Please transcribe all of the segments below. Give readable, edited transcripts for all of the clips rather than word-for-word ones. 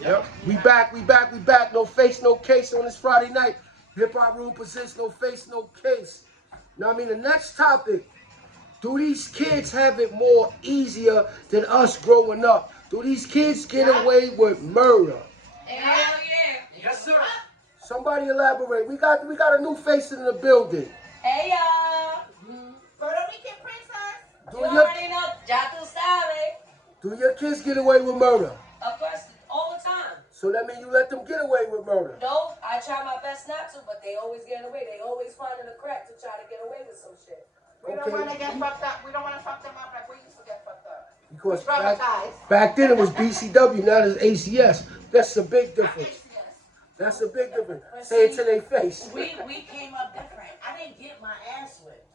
Yep. We back. No face, no case on this Friday night. Hip Hop Room presents No Face, No Case. Now, I mean, the next topic, do these kids have it more easier than us growing up? Do these kids get away with murder? Hell yeah. Yes, sir. Somebody elaborate. We got a new face in the building. Hey y'all. Puerto Rican princess. Do You your, already know. Ya tú sabes. do your kids get away with murder? Of course, all the time. So that means you let them get away with murder. No, I try my best not to, but they always get away. They always finding a crack to try to get away with some shit. We don't want to get fucked up. We don't want to fuck them up like we used to get fucked up. Because Traumatized. back then it was BCW, now it's ACS. That's a big difference. That's a big difference. Say it to their face. We came up different. I didn't get my ass whipped.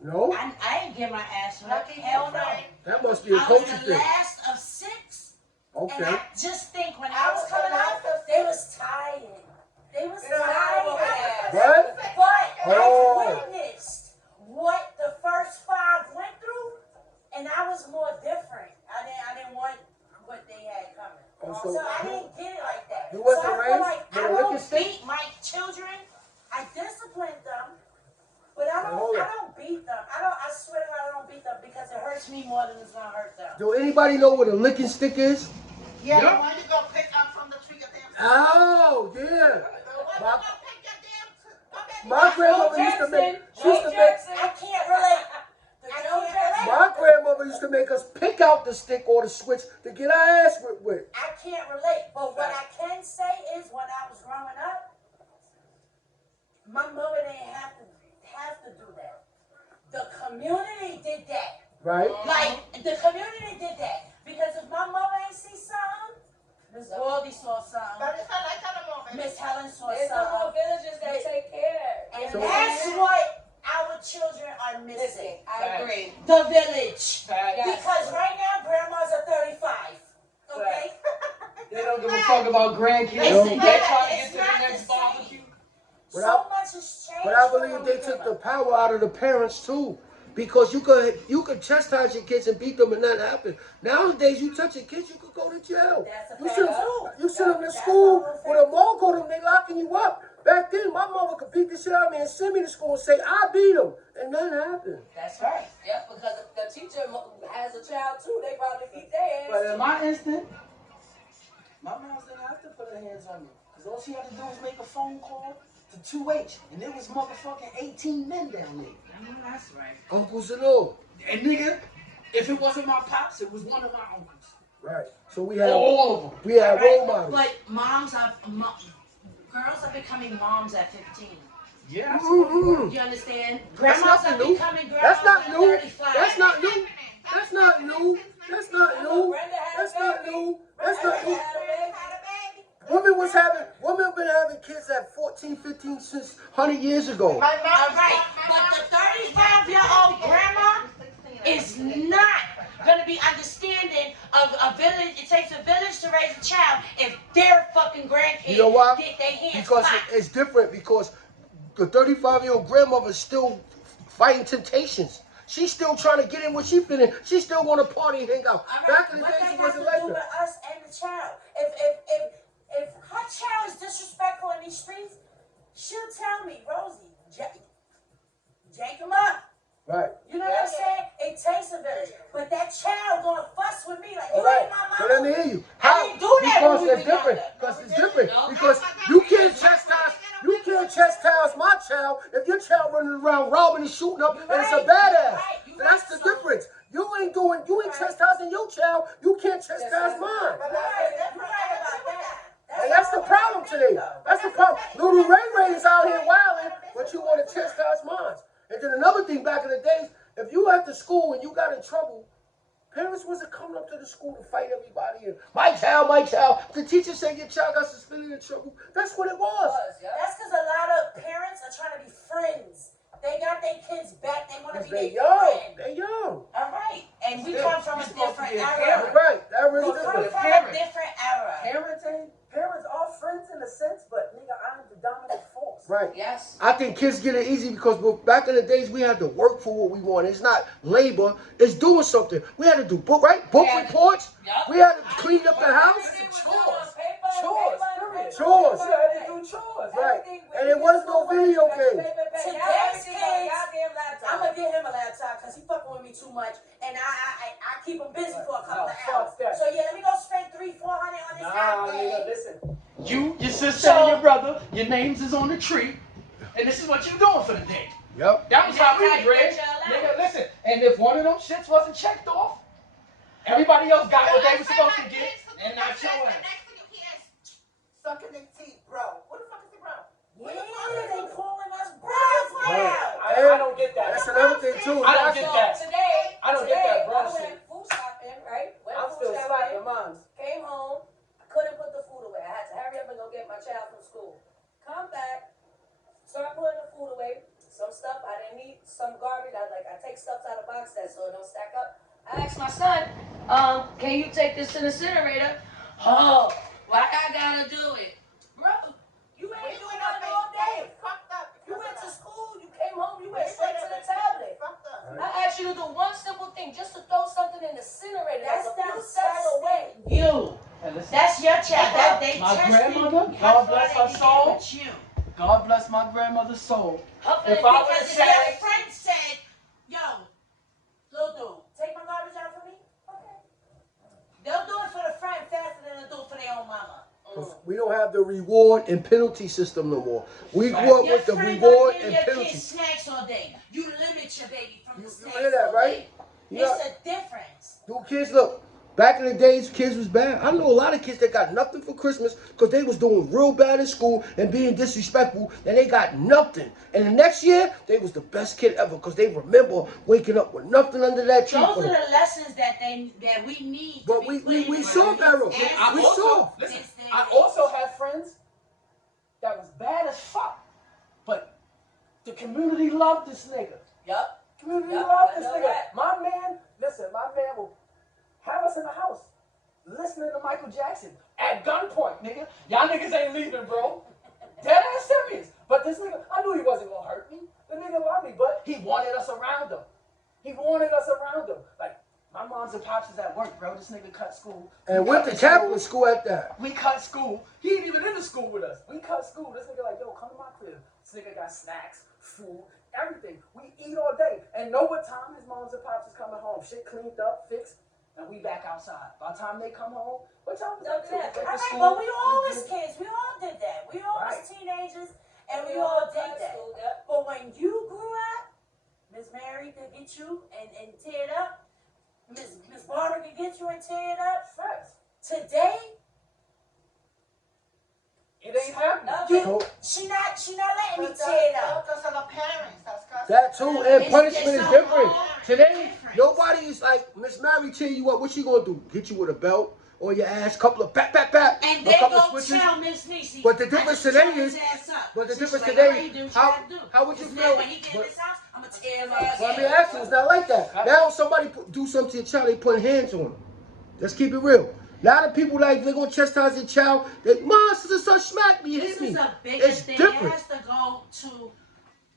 No? I didn't get my ass whipped. Lucky Hell no. That must be a I was culture the thing. last of 6. And Okay. I just think when I was coming out, They was tired. They was tired. What? but Oh. I witnessed what the first 5 went through, and I was more different. I didn't want what they had coming. Oh, So so I didn't get it like that. You wasn't so I feel raised like with I a licking don't stick? beat my children. I discipline them, but I Hold it. don't beat them. I swear to God, I don't beat them because it hurts me more than it's gonna hurt them. Do anybody know what a licking stick is? Yeah, Yep. the one you go pick up from the tree of damn. Oh, yeah. The one you My- go pick your damn. My grandmother used to make, she used to make, I can't relate. I can't relate. my grandmother used to make us pick out the stick or the switch to get our ass whipped with. I can't relate. But what I can say is when I was growing up, my mother didn't have to do that. The community did that. Right? Like the community did that. Because if my mother ain't see something, Miss Goldie saw something. But it's not like that no more, baby. Miss Helen saw There's no more something. villages that take care. And So- that's what our children are Listen, missing. I agree. The village. Facts. Because right now grandmas are 35. Okay? They don't give a fuck about grandkids. Listen, They try to it's get to the not next the same. barbecue. But So much has changed. But I from believe when they we took came the up. power out of the parents too. Because you could chastise your kids and beat them and nothing happen. Nowadays you touch your kids, you could go to jail. That's a You fact, send too. you send them to That's school a fact. with a mall coat, they locking you up. Back then my mother could beat the shit out of me and send me to school and say I beat him and nothing happened. That's right. Yep, because the teacher has a child too. They probably beat their ass. But in my instant, my mom didn't have to put her hands on me. Because all she had to do was make a phone call to 2H. And there was motherfucking 18 men down there. That's right. Uncles and all. And nigga, if it wasn't my pops, it was one of my uncles. Right. So we had All of them. we had role Right? models. But girls are becoming moms at 15. Yeah, absolutely. You understand? That's Grandmas are nothing new. becoming grandmas That's not at new. 35. That's not new. That's not new. That's not new. Brenda had That's a not baby. new. That's not Brenda new. had a baby. Had a baby. Women have been having kids at 14, 15 since 100 years ago. My mom. All right. But the 35-year-old grandma is not going to be understanding of a village. It takes a village to raise a child if their fucking grandkids You know why? get their hands Because popped. it's different because the 35-year-old grandmother is still fighting temptations. She's still trying to get in what she fit in. She still want to party and hang out. All right, Back in the what days, that it got wasn't to like do with that. us and the child? If her child is disrespectful in these streets, she'll tell me, Rosie, jank him up. Right. You know what I'm saying? It takes a village. But that child gonna fuss with me like, All you right. ain't my But mama. let me hear you. I didn't do that Because when we it's were different. younger. Because it's different. No. Because you can't chastise. You can't chastise my child if your child running around robbing and shooting up and it's a right. badass. You That's right. the difference. You ain't chastising your child. You can't chastise mine. You're right about that. And that's the problem today. That's the problem. Little Ray Ray is out here wilding, but you want to chastise mine. And then another thing, back in the days, if you went to school and you got in trouble, parents wasn't coming up to the school to fight everybody. And my child. The teacher said your child got suspended in trouble. That's what it was. That's because a lot of parents are trying to be friends. They got their kids back. They want to be They their young. friend. They young. All right. And we Still, come from a you're supposed to different be a era. parent. Right. That really We come different. from a Parent. different era. Parents are friends in a sense, but nigga, I'm the dominant force. Right. Yes. I think kids get it easy because back in the days we had to work for what we want. It's not labor. It's doing something. We had to do book Yeah. reports. Yup. We had to clean up the house. there was no video game. Today's kids, goddamn laptop. I'm gonna get him a laptop because he fucking with me too much, and I keep him busy for a couple of fuck hours. that. So yeah, let me go spend $300-400 on this Nah, iPad. nigga, listen. You, your sister, and your brother, your names is on the tree, and this is what you doing for the day. Yep. That was how we That's was how you raised. get your allowance. Nigga, listen. And if one of them shits wasn't checked off, everybody else got what they were supposed to get, and not your ass. Sucking their teeth, bro. What the fuck is it, bro? Yeah, they calling us bros Right. now. I don't get that. That's another thing too. I don't That's- get that. Today, I don't get that bro I went shit. food shopping, right? Went I'm food still shopping, slapping mine. came home, I couldn't put the food away. I had to hurry up and go get my child from school. Come back, start putting the food away. Some stuff I didn't need, some garbage. I take stuff out of the box that so it don't stack up. I asked my son, can you take this to the incinerator? Oh, why I gotta do it? Bro, you ain't doing nothing all day. Fucked up. You went to school, you came home, you went straight to the tablet. Fucked up. I asked you to do one simple thing, just to throw something in the incinerator. That's a few steps disgusting. away. You. And listen, That's your child. That they My tested grandmother, how God far bless they her can get soul. with you. God bless my grandmother's soul. Hopefully, If I because would've if said- your friend said, yo, Little dude, take my garbage out for me? Okay. they'll do it for the friend faster than they'll do it for their own mama. 'Cause we don't have the reward and penalty system no more. We grew up Your with the friend reward gonna give and your penalty. kids snacks all day. You limit your baby from the You snacks hear that, all right? day. Yeah. It's a difference. Do kids look? Back in the days, kids was bad. I know a lot of kids that got nothing for Christmas because they was doing real bad in school and being disrespectful, and they got nothing. And the next year, they was the best kid ever because they remember waking up with nothing under that tree. Those for are them. the lessons that we need. But to we be put in saw our Pharaoh. kids' I We hands. saw. Listen, It's their I age. also had friends that was bad as fuck, but the community loved this nigga. Yup. Community Yep, loved I this know nigga. that. My man, listen, my man will have us in the house listening to Michael Jackson at gunpoint, nigga. Y'all niggas ain't leaving, bro. Dead ass serious. But this nigga, I knew he wasn't gonna hurt me. The nigga loved me, but he wanted us around him. He wanted us around him. Like, my moms and pops is at work, bro. This nigga cut school. And We went cut to the Catholic school at that. We cut school. He ain't even in the school with us. We cut school. This nigga like, yo, come to my crib. This nigga got snacks, food, everything. We eat all day. And know what time his moms and pops is coming home. Shit cleaned up, fixed, and we back outside. By the time they come home, what time is Don't that? do that. Take All to right, school. but we all We was do- kids. We all did that. We all Right. was teenagers, and we all did that. But when you grew up, Miss Mary could get you and tear it up. Miss Barbara could get you and tear it up. Facts. Today, It ain't happening. nothing. So She not letting me But tear it up. Those are the parents. That's that too, and It's punishment is so different. hard. Today, Different. nobody is like Miss Mary tear you up. What she gonna do? Hit you with a belt on your ass, couple of pat pat pat, And a they couple of go switches. tell Miss Niecy. But the I difference just today tore his is- ass up. but the She's difference like, today, all right, do what you how- gotta do. how would you Just feel- know when he get in but- this house, I'm gonna tear his ass Well, up. I mean, actually, it's not like that. Now, somebody do something to your child, they put hands on them. Let's keep it real. A lot of people like they're gonna chastise their child. They, Mom, sister, son, smack me, This hit me. is a bigger It's thing. It different. has to go to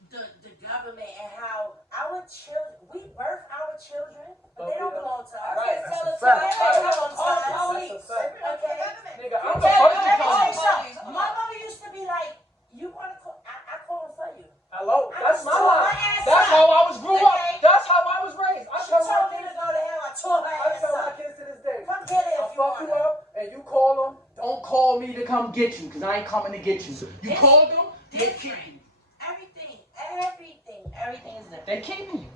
the government and how Our children, we birth our children, but they Oh, don't yeah. belong to us. Right, Can't that's tell a us fact. they That's don't a belong to fact. us. That's a Okay. fact. Nigga, I'm the Let first me to tell come. you something. My mother used to be like, "You want to call? I call him for you." Hello, I that's just my tore life. my ass That's up. how I was grew up. Okay. That's how I was raised. I She tell told my me to kids. go to hell. I tore her I ass tell my up. kids to this day. Come get it I if you fuck want you it. up and you call them. Don't call me to come get you, cause I ain't coming to get you. You It's called them, they keep you. different. Everything is different. They keeping you.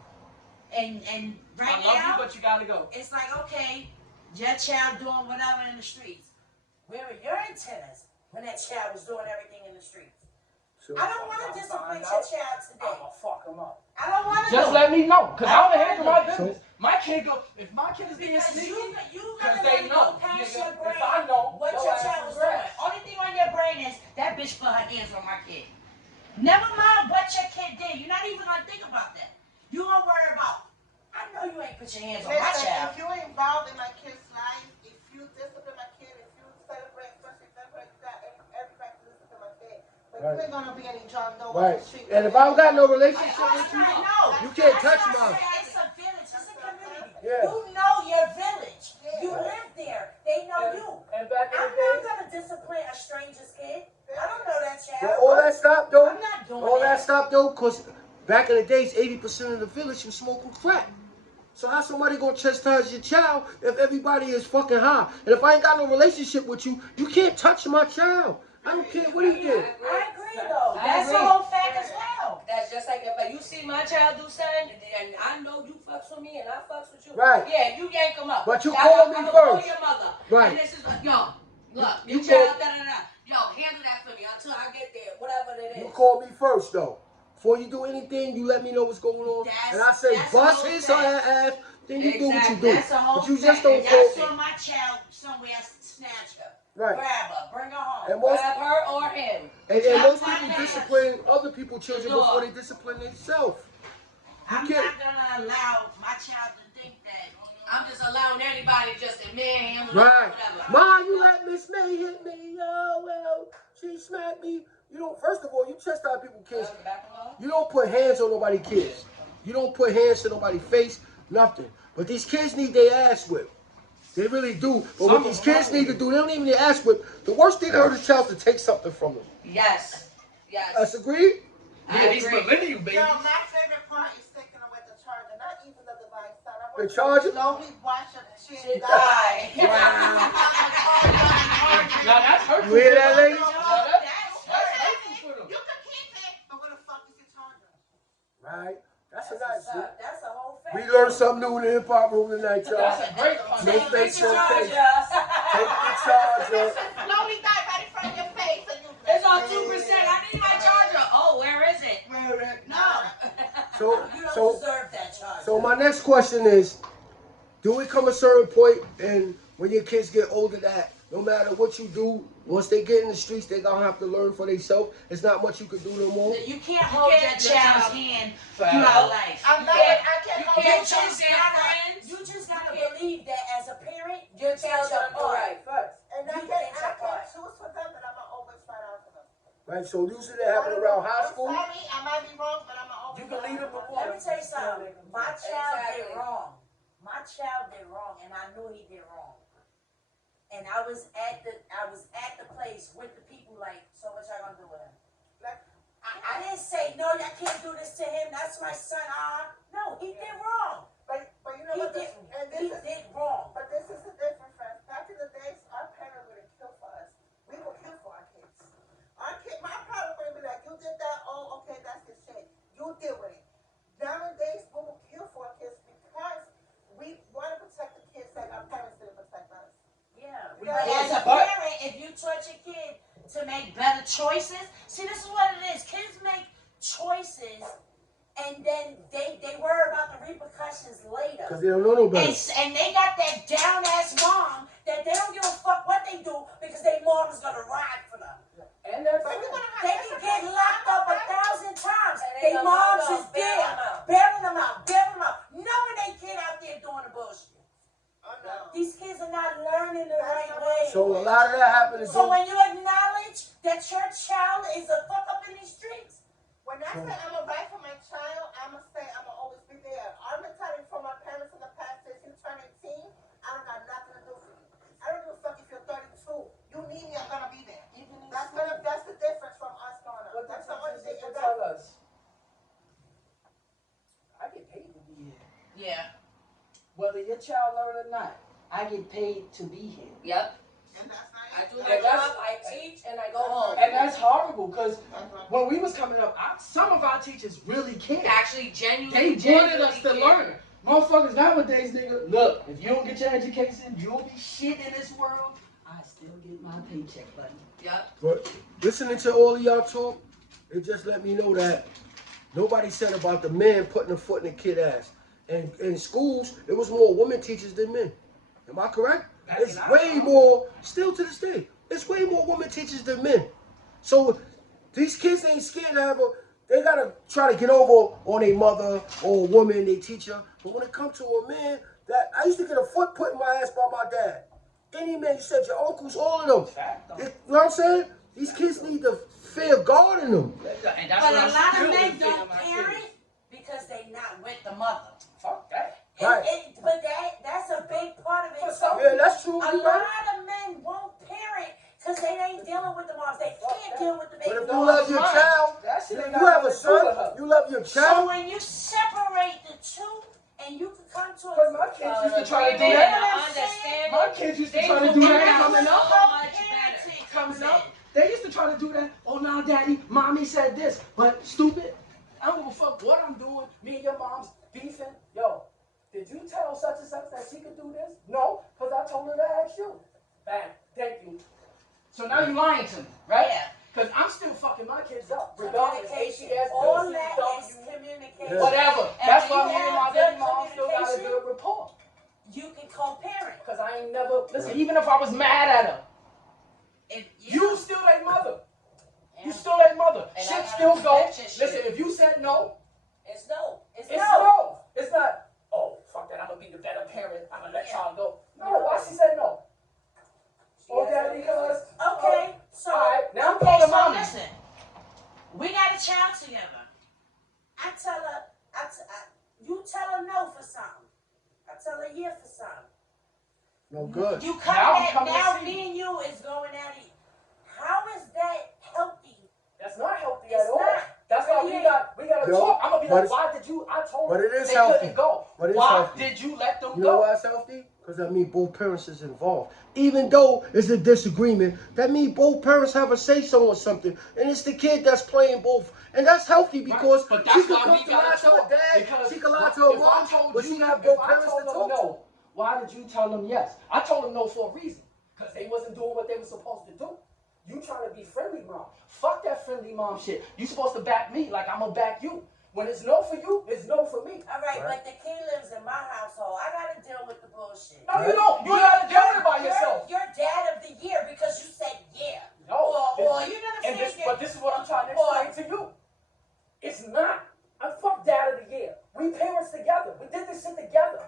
And right I love now, you, but you gotta go. it's like, okay, your child doing whatever in the streets. Where were your antennas when that child was doing everything in the streets? So, I don't want to I'll discipline find your out. child today. I'ma fuck them up. I don't want to. Just let me know, cause I wanna handle my So- business. My kid go, if my kid is being Because sneaky, you cause gotta they let it know, go past nigga. your brain If I know, what your your ass child is was doing. grass. Only thing on your brain is that bitch put her hands on my kid. Never mind what your kid did. You're not even gonna think about that. You gonna worry about, I know you ain't put your hands on my Listen, child. if you're involved in my kid's life, if you discipline my kid, if you celebrate, especially celebrate that, everybody can discipline my kid. But Right. you ain't gonna be any John Doe on right. the street. And if I don't got no relationship That's with you, right, no. you can't That's touch why I mine. say It's a village. It's a community. Yeah. You know your village. You Yeah. live there. They know And- you. And back in I'm the not days, gonna discipline a stranger's kid. I don't know that but child. all that stopped though. that stopped though? Because back in the days, 80% of the village was smoking crack. So how somebody gonna chastise your child if everybody is fucking high? And if I ain't got no relationship with you, you can't touch my child. I don't care what he did. I agree though. That's a whole fact as well. That's just like if you see my child do something, and I know you fucks with me and I fucks with you. Right. Yeah, you yank him up. But you I'ma call me call first. your mother. Right. And this is yo, look, You your child, call- da da da. Yo, handle that for me until I get there, whatever it is. You call me first though. Before you do anything, you let me know what's going on. And I say That's bust a whole his or her ass, then you do what you do. That's a whole But you fact. just don't If y'all call. saw my child somewhere, snatch her, Right. grab her, bring her home. And most, Grab her or him. and most Not people that. discipline other people's children Sure. before they discipline themselves. I'm can't- not gonna allow my child to think that I'm just allowing anybody just to manhandle Right. whatever. Ma, you let Miss May hit me. Oh, well, she smacked me. You don't, first of all, you chastise people's kids. You don't put hands on nobody's kids. You don't put hands to nobody's face, nothing. But these kids need their ass whipped. They really do. But what these kids need to do, they don't even need their ass whipped. The worst thing to hurt a child is to take something from them. Yes. Yes. That's agreed? Yeah, these millennial babies. Yo, my favorite part is taking away the charger, not even the device. Son. I want The to charger? slowly watch a She shit died. die. Wow. Now that's hurtful. You hear that, for them. ladies? Now that's hurtful for them. You can keep it, but where the fuck is your charger? Right? That's a nice shit. That's a whole fact. We learned something new in the hip hop room tonight, y'all. That's a great No punch. face, no face. Georgia. Take the charger. Slowly die right in front of your face and you It's on 2%. I need my charger. Oh, where is it? No. So, You don't so, deserve that charge. so my next question is, do we come a certain point and when your kids get older that no matter what you do, once they get in the streets, they gonna have to learn for themselves? It's not much you can do no more. You can't hold your child's hand Forever. throughout life. I'm You not, can't- I can't you hold can't my choose charger. their friends. You just gotta believe that as a parent, your child's your gonna do right first. And I You can't think your part. choose for them, but I'm gonna always fight out for them. Right? So usually that happen around high school. I'm sorry, I might be wrong, but I'm gonna always You can lead them fight out before. for Let me tell you something. My child did Exactly. wrong. My child did wrong, and I knew he did wrong. And I was at the place with the people. Like, so what y'all gonna do with him? Like, I didn't say no. Y'all can't do this to him. That's my son. No, he did wrong. but you know He what? did. And He this is, did wrong. but this is the difference, friends. Back in the days, our parents wouldn't kill for us. We would kill for our kids. My parents would be like, you did that. Oh, okay, that's his shit. You deal with it. Nowadays, we will kill for our kids because we want to protect the kids like our parents didn't protect us. Yeah. We But gotta- as a parent, if you taught your kid to make better choices, see, this is what it is. Kids make choices, and then they worry about the repercussions later. Because they don't know no better. And they got that down ass mom that they don't give a fuck what they do because their mom is gonna ride for them. And that's But you're gonna have They can get locked up 1,000 times. And they Their gonna moms go is bail there, them out. bailing them out, knowing they kid out there doing the bullshit. Oh, no. These kids are not learning the right way. So a lot of that happens. So when you acknowledge that your child is a fuck up in these streets, When I say I'm gonna fight for my child, I'm gonna say I'm gonna always be there. Our mentality from my parents in the past is you turn 18, I don't got nothing to do for you. I don't give a fuck if you're 32. You need me, I'm gonna be there. That's the difference from us growing up. That's the only thing. People tell us. I get paid to be here. Yeah. Whether your child learn or not, I get paid to be here. yep, And that's not I do it. my job, I teach, and I go home. And that's horrible because when we was coming up, some of our teachers really cared. Actually, genuinely. They wanted us to genuinely learn. Motherfuckers nowadays, nigga, look, if you don't get your education, you'll be shit in this world. I still get my paycheck, buddy. Yep. But listening to all of y'all talk, it just let me know that nobody said about the men putting a foot in the kid ass. And in schools, it was more women teachers than men. Am I correct? It's way more, still to this day, it's way more women teachers than men. So these kids ain't scared to have they gotta try to get over on a mother or a woman, they teacher. But when it comes to a man, that I used to get a foot put in my ass by my dad. Any man, you said your uncles, all of them. You know what I'm saying? These kids need the fear of God in them. And that's But what a I'm lot still of men feeling don't my parent kids. because they not with the mother. Fuck that. Right. But that's a big part of it. So Yeah, that's true. a You lot right. of men won't parent because they ain't dealing with the moms. They can't deal with the baby But if you moms. love your child, That shit you Nigga, you have a son, you love your So child. when you separate the two and you can come to Because a my kids used to try to do agreement, that. understand My kids used to they try to will do be that like, coming up. co-parenting Coming comes up. in. They used to try to do that. Oh, now, daddy, mommy said this. But stupid, I don't give a fuck what I'm doing. Me and your mom's beefing. Yo, did you tell such and such that she could do this? No, because I told her to ask you. Bang, thank you. So now you lying to me, right? Yeah. Because I'm still fucking my kids up. Regardless, Communication. ACS, All that WCW, is communication. whatever. And That's when why you me and my have baby good mom still got a communication, good rapport. You can co-parent. Because I ain't never, listen, even if I was mad at her, If you still a mother. You Yeah. still a mother. And I Shit gotta still go. respect your shit. Listen, if you said no, It's no. It's it's no. no. It's not, oh, fuck that, I'm going to be the better parent. I'm going to let y'all go. No, why she said no? Oh, daddy, because. Okay, so All right, now I'm Okay, calling so mommy. listen, we got a child together. I tell her, you tell her no for something. I tell her yeah for something. No good. You Now come I'm at coming to now see me and you is going at it. How is that healthy? That's not healthy It's at all. not. That's why But we yeah. got to No, talk. I'm going to be but like, it's- why did you, I told but them it is they healthy. couldn't go. But it's Why healthy. did you let them You know go? why it's healthy? Because that means both parents is involved. Even though it's a disagreement, that means both parents have a say-so on something. And it's the kid that's playing both. And that's healthy because Right, but she that's can why come we to gotta lie to her talk, dad, because she can lie to her if I mom, told but you- she got if both I parents to told them talk to. no, why did you tell them yes? I told them no for a reason. Because they wasn't doing what they were supposed to do. You trying to be friendly mom. Fuck that friendly mom shit. You supposed to back me like I'm going to back you. When it's no for you, it's no for me. All right, Right. but the kid lives in my household. I gotta deal with the bullshit. No, you don't. You got to deal with it by yourself. You're dad of the year because you said yeah. No. Or you know what I'm And saying? but this is what I'm trying to explain to you. It's not. I'm fuck dad of the year. We parents together. We did this shit together.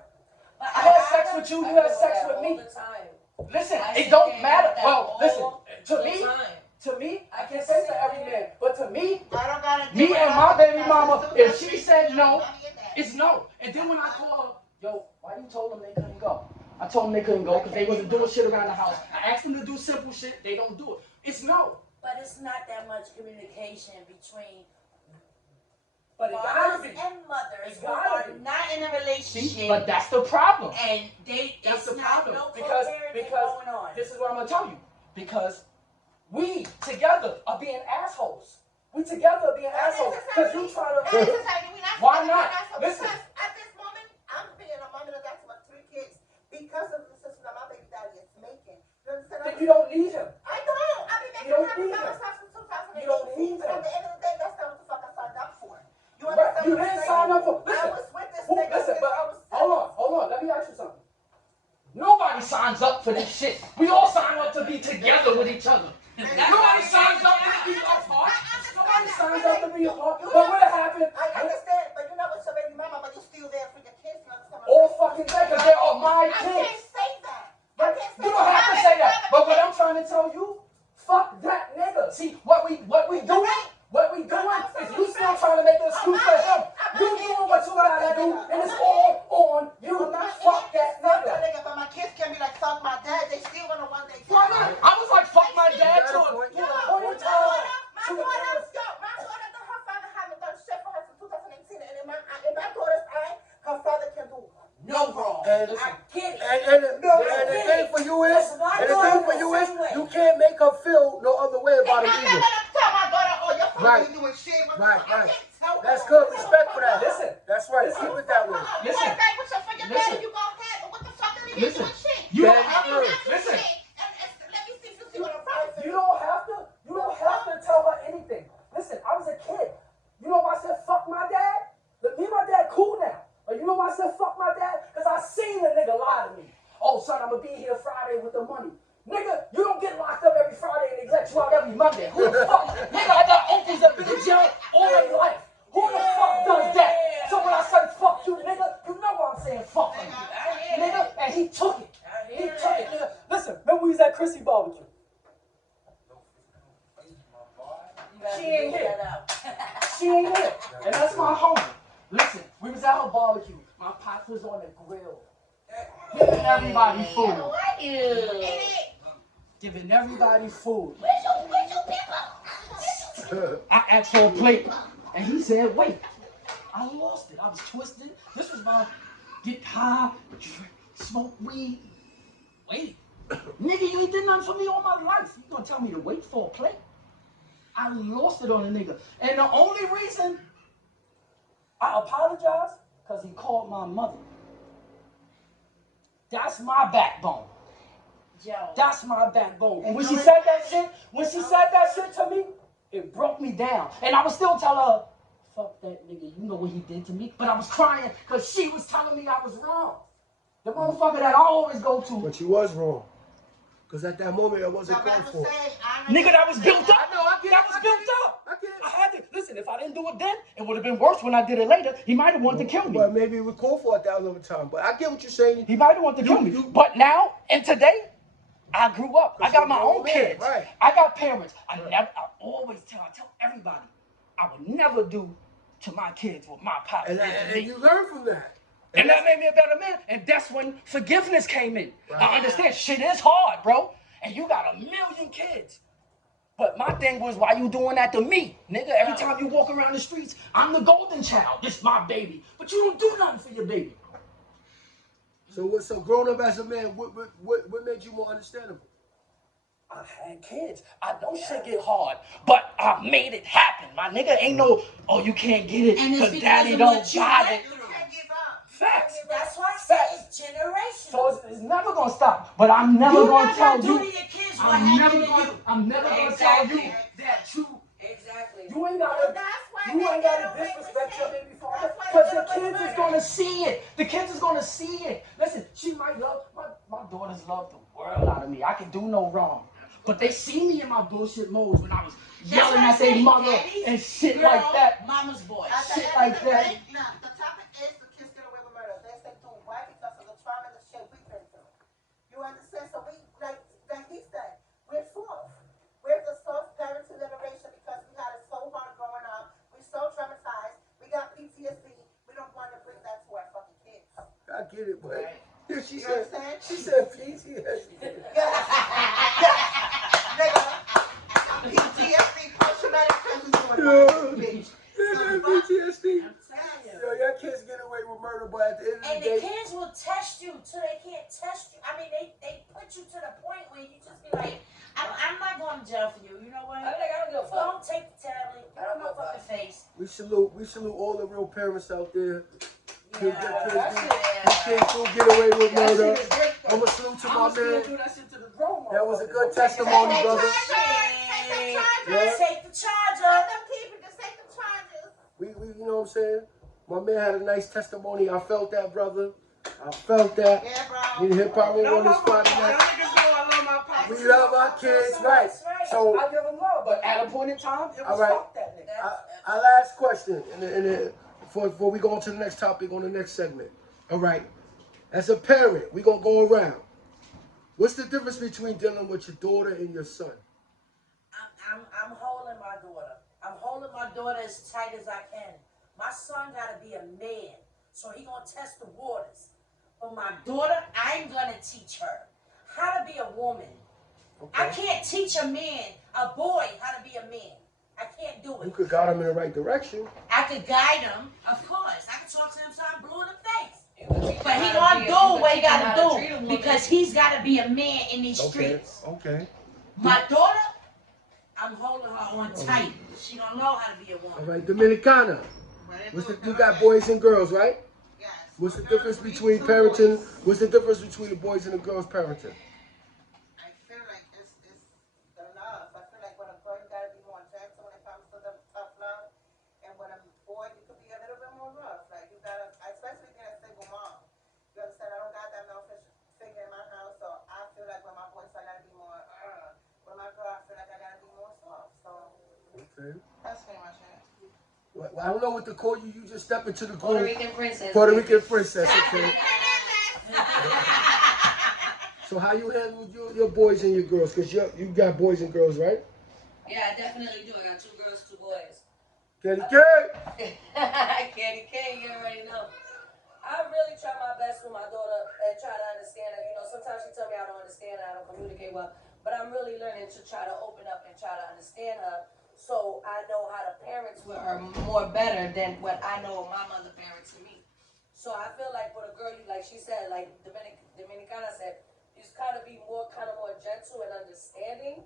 But I had sex with you, you had sex with all me. the time. Listen, I it sit don't there matter. with that Well, all listen, to the me, time. I can't say for every man, but to me, I don't gotta do me it. and my baby mama, Since if she 2003, said no, mommy and daddy. it's no. And then when I call her, yo, why you told them they couldn't go? I told them they couldn't go because they wasn't doing shit around the house. I asked them to do simple shit, they don't do it. It's no. But it's not that much communication between But it gotta fathers be. and mothers It who gotta are be. Not in a See, relationship, but that's the problem. and That's it's the not problem. no Because co-parenting going on. this is what I'm gonna tell you. Because we together are being assholes. We together are being assholes. Because you try to. Why not? Listen. Because at this moment, I'm being a mom and a dad to my 3 kids because of the decision that my baby daddy is making. You understand? Then you don't need him. I don't. I've been You don't making happy need by him. myself since 2018. You don't need But him. at the end of the day, that's not what the fuck I signed up for. You Right. understand You what I'm didn't saying? sign up for. I Listen. was with this Who, nigga listen, since but I was hold on. Let me ask you something. Nobody signs up for this shit. We all sign up to be together with each other. Nobody signs up to be apart. Nobody signs up to be apart. But what happened? I understand, but you're not with your baby mama, but you're still there for your kids. You understand what I'm All saying? fucking day, because they are my I can't kids. say that. I But can't say you don't have to say that. But what I'm trying to tell you, fuck that nigga. See, what we doing is you still trying to make an excuse for him. You doing what you gotta do, and it's all on you. I'm not Fuck that fuck nigga. that nigga, but my kids can be like, fuck my dad. They still wanna one day. Why not? I was like, fuck my dad to a point in time. My daughter, her father haven't done shit for her since 2018, and in my daughter's eye, her father can do No wrong. And I get it. And the thing for you is, you can't make her feel no other way about it I'm not either. gonna tell my daughter, oh, your father Right. ain't doing shit. What the Right, fuck? I right. can't tell That's her. good. Respect for that. Listen. That's right. Keep it that way. You Listen. want that with your for your Listen. daddy, you go ahead. But what the fuck? That nigga ain't Listen. doing shit. You don't Daddy have to. first. I do Listen. shit. And let me see if you see what I'm trying to say. You don't have to tell her anything. Listen, I was a kid. You know why I said fuck my dad? Me and my dad cool now. But you know why I said fuck my dad? Because I seen a nigga lie to me. Oh, son, I'm going to be here Friday with the money. Nigga, you don't get locked up every Friday and they let you out every Monday. Who the fuck? Nigga, I got uncles that been in jail all their life. Who the fuck does that? So when I say fuck you, nigga, you know what I'm saying fuck you. Nigga, and he took it. He took it, nigga. Listen, remember we was at Chrissy barbecue. She ain't here. She ain't here. And that's my homie. Listen, we was at her barbecue. My pops was on the grill. Giving everybody food. Giving everybody food. I asked for a plate. And he said, wait. I lost it. I was twisted. This was my get high, drink, smoke weed. Wait. Nigga, you ain't did nothing for me all my life. You gonna tell me to wait for a plate? I lost it on a nigga. And the only reason I apologize, because he called my mother. That's my backbone. Joe. That's my backbone. And when she said that shit to me, it broke me down. And I would still tell her, fuck that nigga, you know what he did to me? But I was crying because she was telling me I was wrong. The motherfucker that I always go to. But you was wrong. Because at that moment, I wasn't going for it. Nigga, that was built up. I know, I get That it, was I built get it, up. I get it. I had to. Listen, if I didn't do it then, it would have been worse when I did it later. He might have wanted to kill me. But maybe we call for 1,000 over time. But I get what you're saying. He might have wanted to kill me. But now, and today, I grew up. I got my own kids. Right. I got parents. I always tell everybody, I would never do to my kids what my pops did to And me. you learn from that. And that made me a better man. And that's when forgiveness came in. Right. I understand shit is hard, bro. And you got a million kids. But my thing was, why you doing that to me? Nigga, every time you walk around the streets, I'm the golden child. This my baby. But you don't do nothing for your baby. So growing up as a man, what made you more understandable? I had kids. I know shit get hard, but I made it happen. My nigga ain't no, oh, you can't get it And it's because because daddy of don't what you got went it. through. Facts. That's why I said it's generational. So it's never gonna stop. But I'm never You're gonna not tell gonna do you. to your kids what I'm happened never to gonna. you. I'm never gonna Exactly. tell you that Exactly. you ain't gotta. Well, that's why You they ain't get gotta away with disrespect your shit. baby father That's why because they the get away kids with is murder. gonna see it. The kids is gonna see it. Listen, she might love my daughters love the world out of me. I can do no wrong. But they see me in my bullshit modes when I was yelling at their mother and shit Girl, like that. Mama's boy. At the Shit end like of the that. day, now, the topic is the kids get away with murder. They say do why? Because of the trauma and the shit we've been through. You understand? So we, like he said, we're soft. We're the soft parenting generation because we had it so hard growing up. We're so traumatized. We got PTSD. We don't want to bring that to our fucking kids. I get it, but yeah, she You said understand? PTSD. Nigga, PTSD, post-traumatic stress disorder. Bitch. PTSD. I'm telling you. Yo, your kids get away with murder, but at the end of And the the day, kids will test you till they can't test you. I mean, they put you to the point where you just be like, I'm not going to jail for you. You know what? I don't give a fuck. Don't take the tablet. Get out my fucking face. we salute all the real parents out there. Kids do get away with That murder. shit is great, though. I'm a salute to my I'ma still man. do that shit to the grown That was a motherfuckers. good testimony, brother. Take Take the charger. Let them keep it. Just take the charges. We you know what I'm saying? My man had a nice testimony. I felt that, brother. I felt that. Yeah, bro. We hip hop on Y'all this love my Friday y'all night. niggas know I love my pops. We love our kids, right? So I give them love, but at a point in time, it was All right. fuck that nigga. our last question, before we go on to the next topic on the next segment. All right. As a parent, we gonna go around. What's the difference between dealing with your daughter and your son? I'm holding my daughter. I'm holding my daughter as tight as I can. My son gotta be a man, so he gonna test the waters. But my daughter, I'm gonna teach her how to be a woman. I can't teach a boy how to be a man. I can't do You it. could guide him in the right direction. I could guide him, of course. I could talk to him so I'm blue in the face. But he gonna do what he gotta do because he's gotta be a man in these streets. Okay. My daughter, I'm holding her on tight. She don't know how to be a All woman. right, Dominicana. You got boys and girls, right? Yes. What's the difference between parenting? What's the difference between the boys and the girls parenting? I feel like it's the love. I feel like when a girl, you gotta be more gentle when it comes to the tough love. And when a boy, you could be a little bit more rough. Like you gotta, especially being a single mom. You understand? I don't got that selfish figure in my house, so I feel like when my boys, I gotta be more, when my girl, I feel like I gotta be more soft. So Okay. that's pretty much it. Well, I don't know what to call you. You just step into the Puerto group. Rican princess. Puerto Rican princess, okay? So how you handle your boys and your girls? Because you got boys and girls, right? Yeah, I definitely do. I got 2 girls, 2 boys. Kitty K. Candy K, you already know. I really try my best with my daughter and try to understand her. You know, sometimes she tell me I don't understand her, I don't communicate well. But I'm really learning to try to open up and try to understand her So I know how the parents were more better than what I know my mother parents to me. So I feel like with a girl, you like she said, like Dominicana said, you just kind of be more gentle and understanding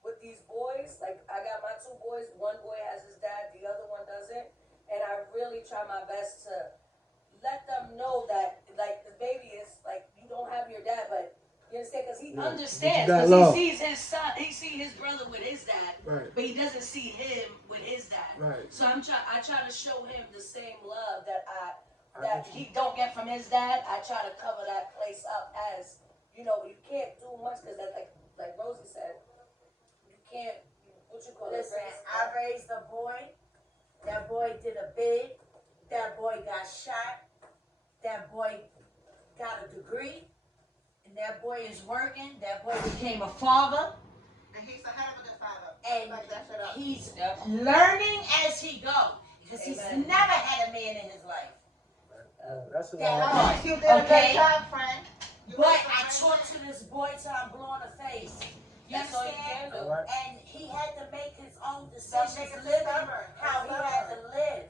with these boys. Like I got my two boys. One boy has his dad, the other one doesn't, and I really try my best to let them know that like the baby is like you don't have your dad, but you understand because he understands got because love. he sees his son, he sees his brother with his dad, Right. but he doesn't see him with his dad. Right. So I try to show him the same love that get you. he don't get from his dad. I try to cover that place up as you know you can't do much because that like Rosie said, you can't what you call Listen, it. I raised a boy. That boy did a bid. That boy got shot. That boy got a degree. And that boy is working. That boy became a father. And he's a hell of a good father. And Like that shit up. he's learning as he goes. Because he's Amen. never had a man in his life. That's a That lot. I think you did a Okay. good job, friend. You But did I some talk right to this boy till I'm blue in the face. You That's all you can understand? do. Right. And he had to make his own That decisions nigga's living stubborn. how he had to live.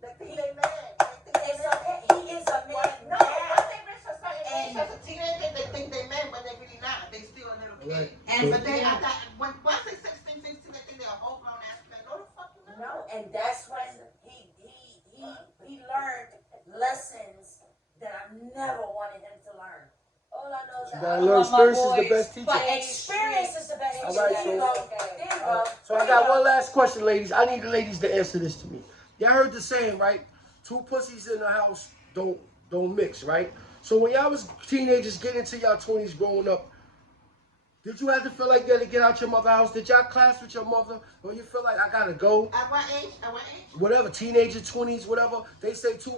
They think they man. They think It's they okay. man. He is a man No, now. once they reach a certain age And- as a teenager, they think they men, but they really not. They still a little kid. Right. And But they, at that, once they 16, 15, they think they're a whole grown ass man. No, the fuck you not. No, and that's when he learned lessons that I never wanted him to learn. All I know is You that gotta I learn love my experience is the boys, best teacher. But experience is the best All teacher. right, There you so- go. There you go. So I got one last question, ladies. I need the ladies to answer this to me. Y'all heard the saying, right? Two pussies in the house don't mix, right? So when y'all was teenagers getting into y'all 20s growing up, did you have to feel like you had to get out your mother's house? Did y'all clash with your mother? Or you feel like I gotta go? At what age? At what age? Whatever, teenager, 20s, whatever. They say two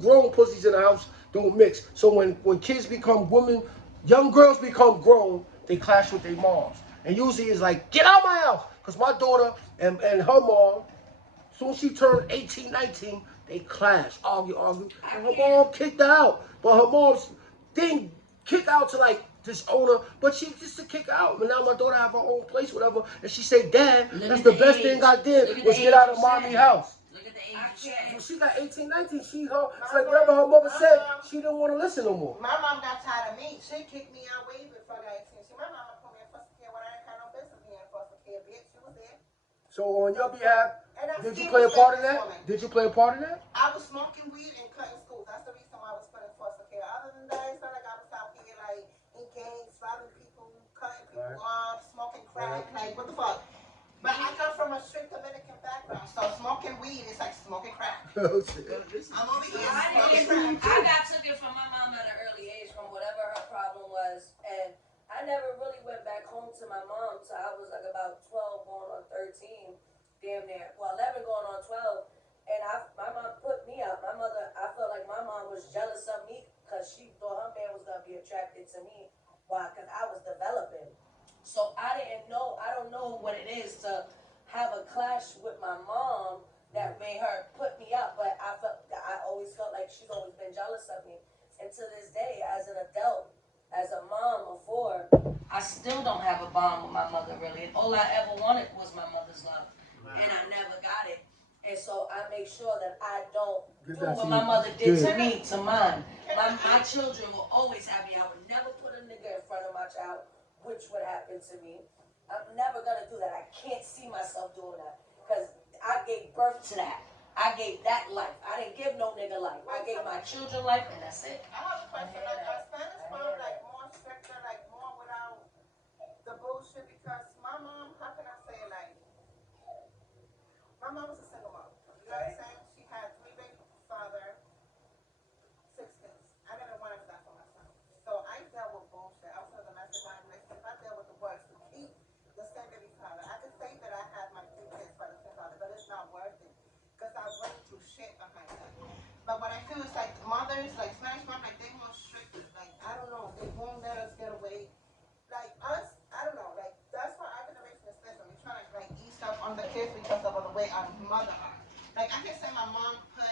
grown pussies in the house don't mix. So when kids become women, young girls become grown, they clash with their moms. And usually it's like, get out my house. Because my daughter and her mom, soon as she turned 18, 19, they clash, argue. And her mom kicked her out. But her mom didn't kick out to like disown her, but she just to kick her out. But now my daughter have her own place, whatever. And she say, Dad, Look that's at the the best age. thing I Look did at was the get out age of of mommy's Shannon. house. Look at the age I of can't. When Shannon. she got 18, 19, it's like whatever her mother said, she didn't want to listen no more. My mom got tired of me. She kicked me out way before I got 18. My mama put me in foster care when I didn't have no business being in foster care, bitch. She was there. So on your behalf, And I did you still play a part respect in this that? woman. Did you play a part in that? I was smoking weed and cutting schools. That's the reason why I was put in foster care. Other than that, it's not like I was out here like in gangs, robbing people, cutting people Right. off, smoking crack. Like, what the fuck? But I come from a strict Dominican background, so smoking weed is like smoking crack. Oh, shit. I'm over here I smoking crack. got took it from my mom at an early age from whatever her problem was, and I never really went back home to my mom till I was like about 12 going on 13, damn near, well 11 going on 12, and my mom put me out. My mother, I felt like my mom was jealous of me because she thought her man was gonna be attracted to me. Why? Because I was developing. So I don't know what it is to have a clash with my mom that made her put me up, but I always felt like she's always been jealous of me. And to this day, as an adult, as a mom of 4, I still don't have a bond with my mother really. All I ever wanted was my mother's love. And I never got it. And so I make sure that I don't Give do that what to my you. mother did to Good. me, to mine. My children will always have me. I would never put a nigga in front of my child, which would happen to me. I'm never gonna do that. I can't see myself doing that. Because I gave birth to that. I gave that life. I didn't give no nigga life. I gave my children life, and that's it. I have a question. Like, are Spanish mom like more stricter, like more without the bullshit? Because my mom, how can I say it, like, my mom was a single mom. You know what I'm saying? She had 3 baby father, 6 kids. I never wanted that for myself. So I dealt with bullshit. I was a domestic violence. I dealt with the worst to keep the same baby father. I could say that I had my 3 kids by the same father, but it's not worth it. Because I went through shit behind that. But what I feel is like mothers, like Spanish mom, like they more stricter. Like, I don't know, they won't let us get away. Like us, I don't know, like that's why our generation is different. We're trying to like ease up on the kids because of the way our mother are. Like I can say my mom put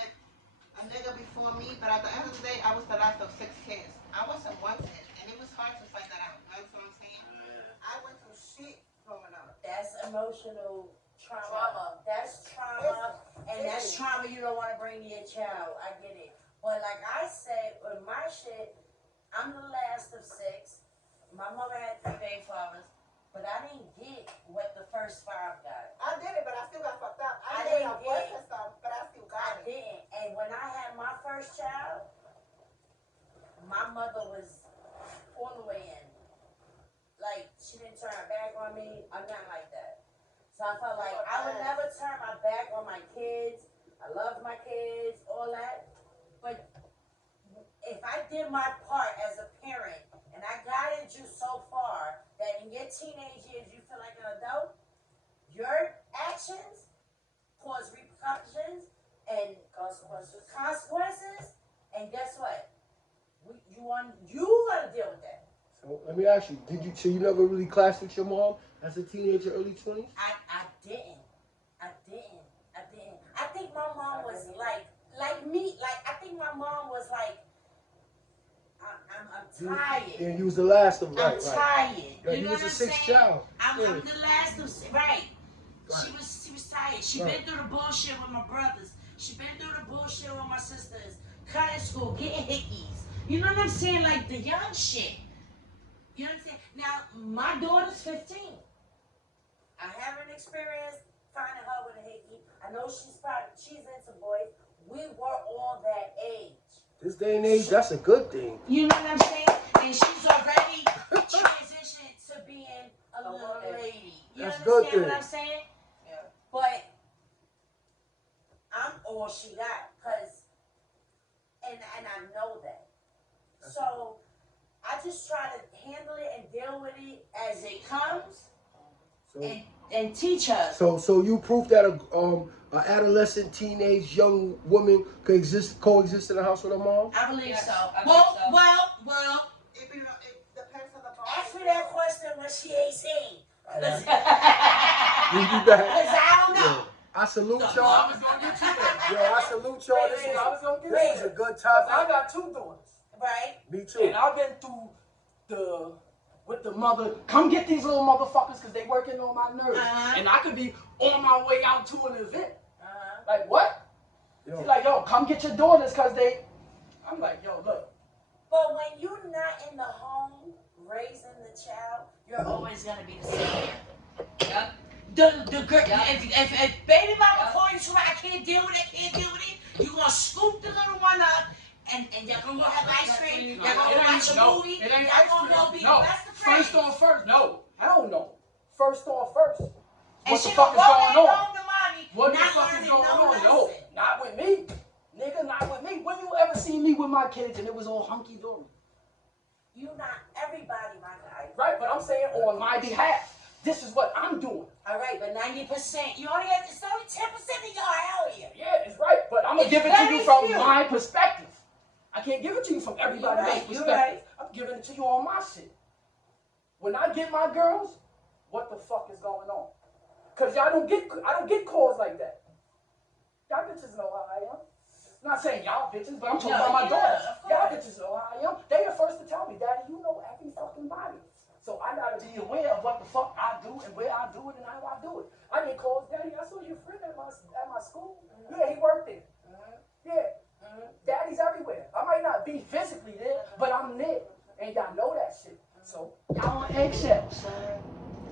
a nigga before me, but at the end of the day, I was the last of 6 kids. I wasn't wanted, and it was hard to fight that out. You know what I'm saying? I went through shit growing up. That's emotional Trauma. That's trauma, and that's trauma you don't want to bring to your child. I get it. But like I said, with my shit, I'm the last of 6. My mother had 3 baby fathers, but I didn't get what the first 5 got. I did it, but I still got fucked up. I I did didn't a get bunch it. of stuff, but I still I got it. didn't. And when I had my first child, my mother was all the way in. Like, she didn't turn her back on me. I'm not like that. So I felt like I would never turn my back on my kids. I love my kids, all that. But if I did my part as a parent and I guided you so far that in your teenage years you feel like an adult, your actions cause repercussions and consequences. And guess what? You gotta deal with that. So let me ask you, so you never really clashed with your mom as a teenager, early 20s? I didn't. I think my mom was like me. Like, I think my mom was like, I'm tired. Yeah, you was the last of I'm tired. Yeah, You you know was what the I'm 6th saying? child. I'm Yeah. the last of right. Right. She was tired. She Right. been through the bullshit with my brothers. She been through the bullshit with my sisters. Cutting school, getting hickeys. You know what I'm saying? Like the young shit. You know what I'm saying? Now my daughter's 15. I haven't experienced finding her with a hickey. I know she's into boys. We were all that age. This day and age, that's a good thing. You know what I'm saying? And she's already transitioned to being a little lady. You That's understand good what thing. I'm saying? Yeah. But I'm all she got, and I know that. So I just try to handle it and deal with it as it comes, So, and teach her. so you proof that a adolescent, teenage, young woman could coexist in the house with her mom? I believe Yes, so. I believe Well, so. well. It depends on the body. Ask me that question when she 18. Cause We'll be back. I don't know. Yo, I salute I y'all. was gonna get you there. Yo, I salute y'all. Wait, This wait, I was gonna get is you a there. good 'Cause I topic. got 2 daughters. Right? Me And too. I've been through with the mother, come get these little motherfuckers because they working on my nerves. Uh-huh. And I could be on my way out to an event. Uh-huh. Like, what? Yo, She's like, yo, come get your daughters because they... I'm like, yo, look. But when you're not in the home raising the child, you're always gonna be the same. Yep. The girl, Yep. if baby mama Yep. call you to I can't deal with it, you gonna scoop the little one up and y'all gonna go have ice cream, y'all gonna go watch a movie, it ain't y'all gonna go be no, the best of friends. first on first. No, hell no. First on first. And What she the fuck gonna is go going back on? home to mommy, What the not fuck is learning going no on? No, lesson. not with me. Nigga, not with me. When you ever see me with my kids and it was all hunky-dory? You not everybody, my guy. Right, but I'm saying on my behalf. This is what I'm doing. All right, but 90%, you only have, it's only 10% of y'all out here. Yeah, it's right, but I'm gonna It's give it to very you from few. my perspective. I can't give it to you from everybody You're right, else's you're perspective. I'm giving it to you on my shit. When I get my girls, what the fuck is going on? Cause I don't get calls like that. Y'all bitches know how I am. I'm not saying y'all bitches, but I'm talking No, about my yeah, daughters. of Y'all course. bitches know how I am. They the first to tell me, Daddy, you know every fucking body. So I gotta be aware of what the fuck I do and where I do it and how I do it. I get calls, Daddy, I saw your friend at my school. Yeah, he worked there. Yeah. Daddy's everywhere. I might not be physically there, but I'm there. And y'all know that shit. So y'all on eggshells.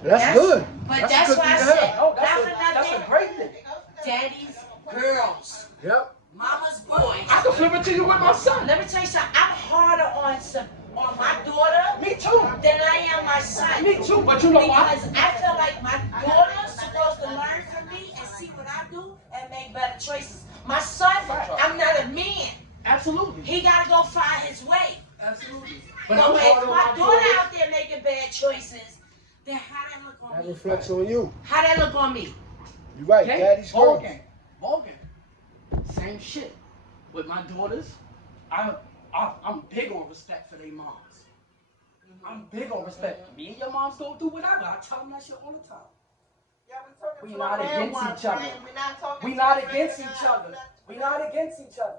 that's good. But a that's good why I thing to have. said, No, not for that's a nothing, great thing. daddy's girls, Yep. mama's boys. I can flip it to you with my son. Let me tell you something, I'm harder on my daughter Me too. than I am my son. Me too, but you know why? Because I feel like my daughter's supposed to learn from me and see what I do and make better choices. My son, I'm not a man. Absolutely. He gotta go find his way. Absolutely. But I'm if harder on my daughter daughters. out there making bad choices, then how that look on That me? reflects on you. How that look on me? You're right. Okay, Daddy's ball girls. game. Ball game. Same shit. With my daughters, I'm big on respect for their moms. I'm big on respect. Me and your moms go through whatever. I tell them that shit all the time. Yeah, we talking We to not a real against one, each other. friend. We not talking We to not a against regular each guy. other. We not against each other.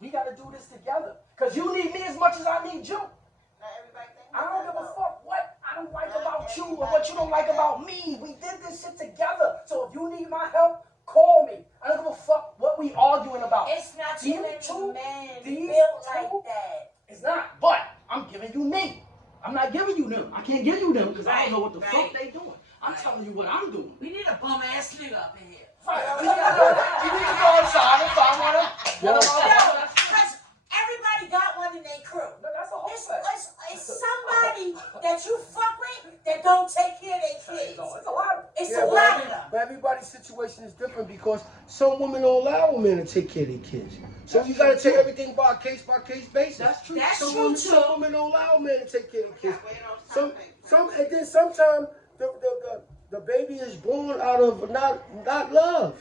We gotta do this together. Cause you need me as much as I need you. Not everybody think I don't give a fuck what I don't like about about you and what you don't like about me. We did this shit together. So if you need my help, call me. I don't give a fuck what we arguing about. It's not too These many two- men these built two- like that. It's not. But I'm giving you me. I'm not giving you them. I can't give you them because I don't know what the Right, fuck right. they doing. I'm telling you what I'm doing. We need a bum ass nigga up in here. Right. You need to go outside and find one of Yo, them. because everybody got one in their crew. No, that's a whole It's, fact. it's somebody that you fuck with that don't take care of their kids. It's a lot. It's Yeah, a lot of them. but everybody's situation is different because some women don't allow men to take care of their kids. So That's you got to true, take too. everything by case basis. That's true. That's Some true women, too. some women don't allow men to take care of their kids. Wait on Some, something. and then sometimes the baby is born out of not love.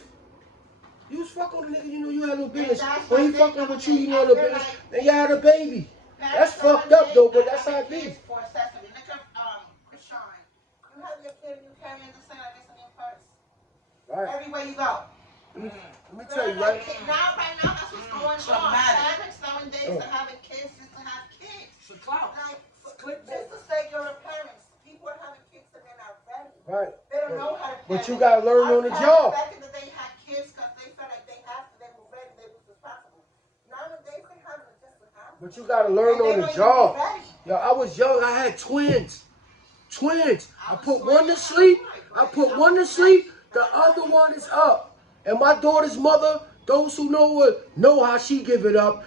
You was fucking with a nigga, you know you had no business. that's When he what fucking they with you, you do. know I no feel business, like- and you had a baby. That's fucked up though, but that's how it be. For accessory. Look up, Krishan. You have your kid and you carry in the center of this in your purse. Right. Everywhere you go. Let me tell you, right? Right now, that's what's going on. traumatic. Parents nowadays are having kids just to have kids. It's a clout. Like, Click just to say you're a parent. People are having kids and they're not ready. Right. They don't know how to But parent. you gotta learn Our on the parents job. Back in the day had kids because they felt like they had to, they were ready, they was responsible. Nowadays they have it just to have. But you gotta learn And they on the don't even job. be ready. Yo, I was young. I had twins. I put one to sleep. I put one to sleep. The other one is up. And my daughter's mother, those who know how she give it up.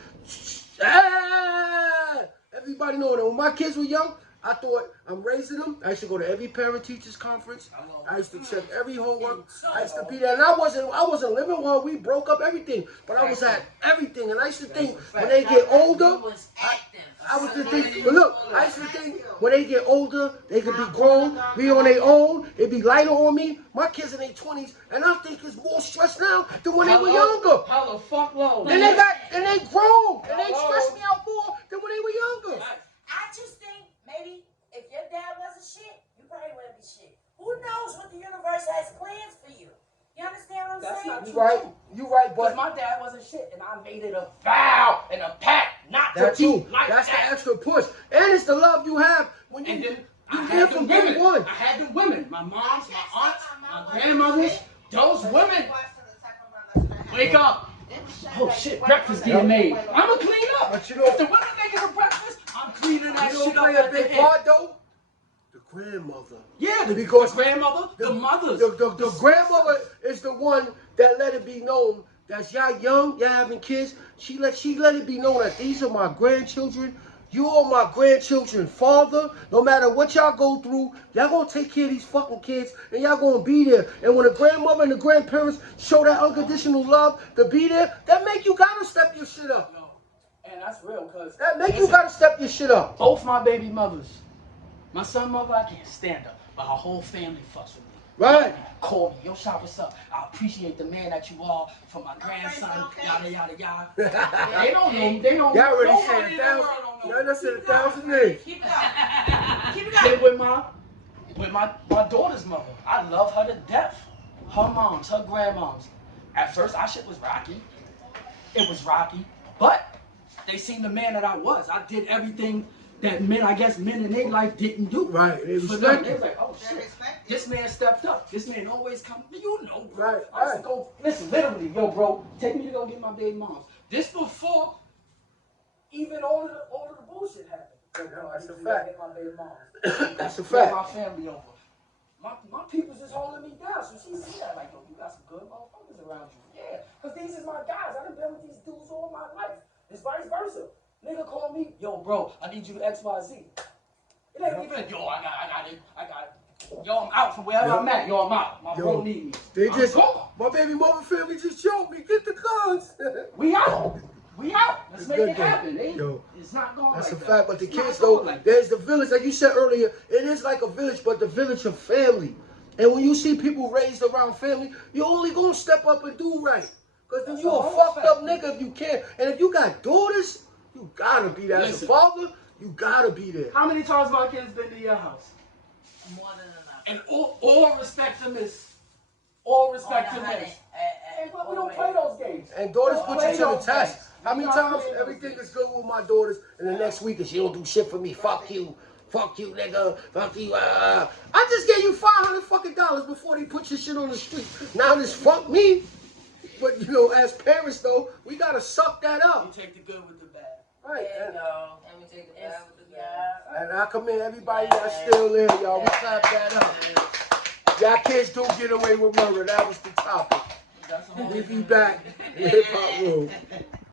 Ah! Everybody know that. When my kids were young, I thought I'm raising them. I used to go to every parent teachers conference. I used to check every homework. I used to be there, and I wasn't living well. We broke up everything, but I was at everything. And I used to think when they get older, You was active. I was to think, but look, I used to think when they get older, they could be grown, be on their own, it'd be lighter on me. My kids in their 20s, and I think it's more stress now than when they were younger. How the fuck low? And they grown, and they stress me out more than when they were younger. I just think maybe if your dad wasn't shit, you probably wouldn't be shit. Who knows what the universe has plans for you? You understand what I'm That's saying? not You right, you right, Because but my dad wasn't shit, and I made it a vow and a pact not to that's be you. like That's the that. extra push, and it's the love you have when you And then I you had live the from day women. one. I had the women. My moms, my aunts, my grandmothers. Those women. Wake up. Oh shit, breakfast getting made. I'ma clean up. But you know- if the women making the breakfast, I'm cleaning that You don't shit up play at a the big end. part though. The grandmother. Yeah, Because the grandmother, the mothers. The grandmother is the one that let it be known that y'all young, y'all having kids. She let it be known that these are my grandchildren. You are my grandchildren, father. No matter what y'all go through, y'all gonna take care of these fucking kids, and y'all gonna be there. And when the grandmother and the grandparents show that unconditional love to be there, that make you gotta step your shit up. No. And that's real, cause That make you gotta step your shit up. both my baby mothers. My son mother, I can't stand her, but her whole family fucks with me. Right. Call me, yo, shop, what's up? I appreciate the man that you are for my grandson, yada, yada, yada. They don't know, they don't know. Y'all already Nobody said in a the thousand. world don't know. Y'all done said 1,000 names. Keep it going. Keep it going. Then with my daughter's mother, I love her to death. Her moms, her grandmoms. At first, our shit was rocky. It was rocky, but they seen the man that I was. I did everything that men in their life didn't do. Right, they For respect them, they you. was like, oh shit, this man stepped up. This man always come, you know, bro. Right, I used right. to go, listen, literally, yo, bro, take me to go get my baby moms. This before even all of the bullshit happened. Yo, That's I a need to fact. Get my baby moms. That's a Bring fact. my family over. My people's just holding me down, so she see that like, yo, you got some good motherfuckers around you. Yeah, because these is my guys. I done been with these dudes all my life. It's vice versa. Nigga call me, yo, bro, I need you to X, Y, Z. It ain't even, yo, I got it. Yo, I'm out from wherever I'm at. Yo, I'm out. My bro need me. They I'm just, gone. my baby mother family just choked me. Get the guns. We out. We out. Let's It's make good, it though. happen. Yo, It's not going That's like a that. fact. But the It's not kids, going though, like that. there's the village, like you said earlier. It is like a village, but the village of family. And when you see people raised around family, you're only gonna step up and do right. Cause then That's you a a whole fucked fact. up nigga if you can. And if you got daughters, you gotta be there. As a Listen. father, you gotta be there. How many times my kids been to your house? More than enough. And all respect to miss. All respect to On the miss. honey, But we don't play those games. And daughters We don't put you play to the those test. games. How many We not times playing everything those is good with my daughters, and the next week is she don't do shit for me. Fuck you. Fuck you, nigga. Fuck you. I just gave you $500 fucking dollars before they put your shit on the street. Now this fuck me. But you know, as parents though, we gotta suck that up. You take the good with the bad. Right. There you And, go. And we take the bad with the good. and I commend everybody that's still in, y'all. We clap that up. Y'all kids don't get away with murder. That was the topic. That's a whole We be back in Hip Hop Room.